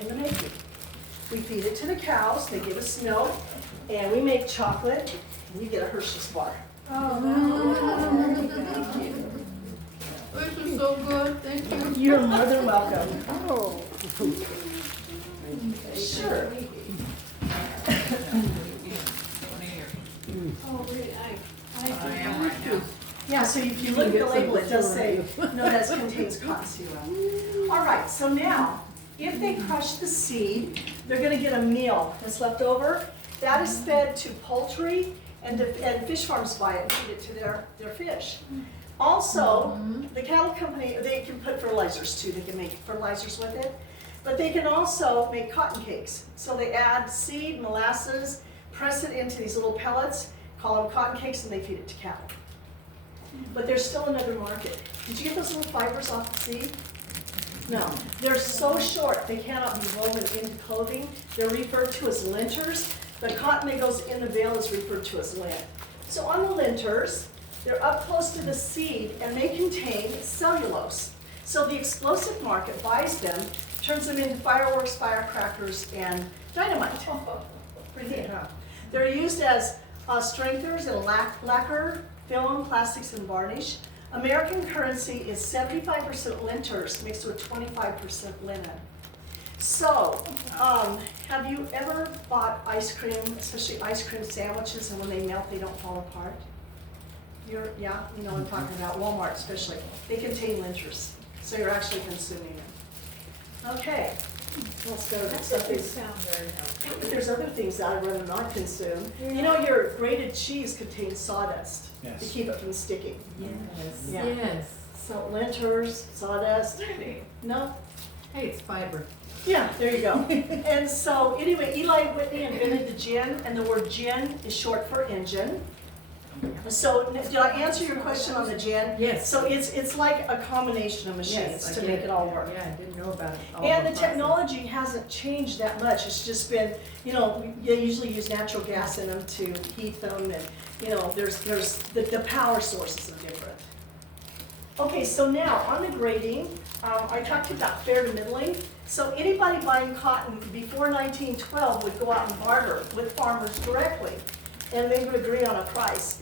in the making. We feed it to the cows, they give us milk, and we make chocolate, and you get a Hershey's bar. This is so good, thank you. You're more than welcome. Oh. Sure. Oh, really, I am right now. Yeah, so if you look at the label, it does say, no, that contains cotton syrup. All right, so now, if they crush the seed, they're gonna get a meal that's left over. That is fed to poultry, and fish farms buy it and feed it to their fish. Also, the cattle company, they can put fertilizers too, they can make fertilizers with it. But they can also make cotton cakes. So they add seed, molasses, press it into these little pellets, call them cotton cakes, and they feed it to cattle. But there's still another market. Did you get those little fibers off the seed? No. They're so short, they cannot be woven into clothing. They're referred to as linters. The cotton that goes in the bale is referred to as lint. So on the linters, they're up close to the seed, and they contain cellulose. So the explosive market buys them, turns them into fireworks, firecrackers, and dynamite. Pretty neat, huh? They're used as strengtheners in lacquer, film, plastics, and varnish. American currency is 75% linters mixed with 25% linen. So, have you ever bought ice cream, especially ice cream sandwiches, and when they melt, they don't fall apart? Yeah, you know what I'm talking about, Walmart especially. They contain linters, so you're actually consuming them. Okay, let's go to the stuff. But there's other things that I'd rather not consume. You know, your grated cheese contains sawdust to keep it from sticking. Yes, Yeah. yes. So linters, sawdust. No? Hey, it's fiber. Yeah, there you go. And so anyway, Eli Whitney invented the gin, and the word gin is short for engine. So did I answer your question on the gin? Yes. So it's like a combination of machines to make it all work. Yeah, I didn't know about it. And the technology hasn't changed that much. It's just been, you know, they usually use natural gas in them to heat them, and you know, there's the power sources are different. Okay, so now on the grading, I talked about fair to middling. So anybody buying cotton before 1912 would go out and barter with farmers directly, and they would agree on a price.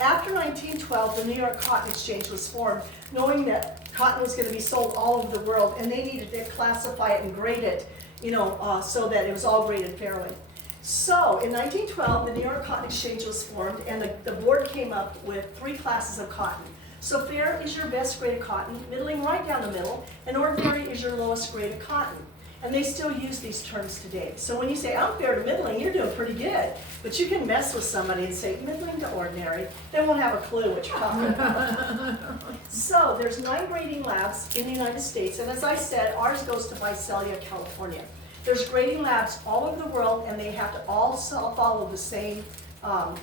After 1912, the New York Cotton Exchange was formed, knowing that cotton was going to be sold all over the world, and they needed to classify it and grade it, you know, so that it was all graded fairly. So in 1912, the New York Cotton Exchange was formed, and the board came up with 3 classes of cotton. So fair is your best grade of cotton, middling right down the middle, and ordinary is your lowest grade of cotton. And they still use these terms today. So when you say, I'm fair to middling, you're doing pretty good. But you can mess with somebody and say, middling to ordinary. They won't have a clue what you're talking about. So there's 9 grading labs in the United States. And as I said, ours goes to Visalia, California. There's grading labs all over the world, and they have to all follow the same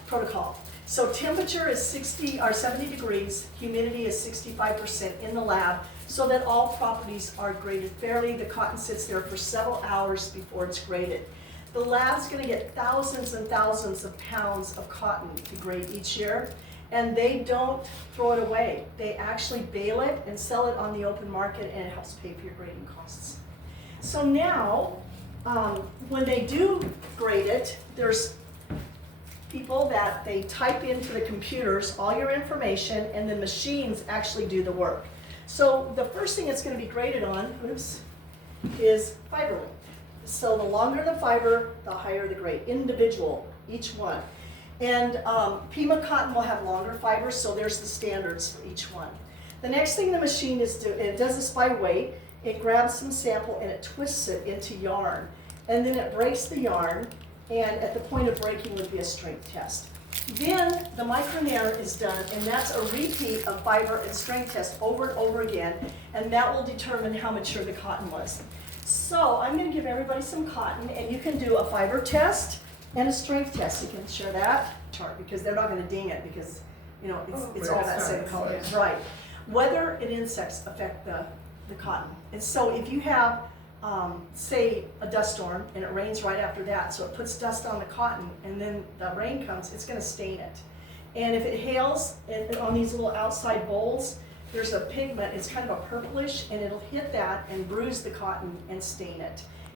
protocol. So temperature is 60 or 70 degrees, humidity is 65% in the lab, so that all properties are graded fairly. The cotton sits there for several hours before it's graded. The lab's going to get thousands and thousands of pounds of cotton to grade each year, and they don't throw it away. They actually bale it and sell it on the open market, and it helps pay for your grading costs. So now, when they do grade it, there's people that they type into the computers all your information, and the machines actually do the work. So the first thing it's going to be graded on, is fiber length. So the longer the fiber, the higher the grade, individual, each one. And Pima cotton will have longer fibers, so there's the standards for each one. The next thing the machine is doing, it does this by weight, it grabs some sample and it twists it into yarn. And then it breaks the yarn, and at the point of breaking would be a strength test. Then the micronair is done, and that's a repeat of fiber and strength test over and over again, and that will determine how mature the cotton was. So I'm going to give everybody some cotton, and you can do a fiber test and a strength test. You can share that chart because they're not going to ding it because, you know, it's all that same color. Yeah. Right. Weather and insects affect the cotton. And so if you have say a dust storm and it rains right after that, so it puts dust on the cotton, and then the rain comes, it's going to stain it. And if it hails on these little outside bowls, there's a pigment, it's kind of a purplish, and it'll hit that and bruise the cotton and stain it.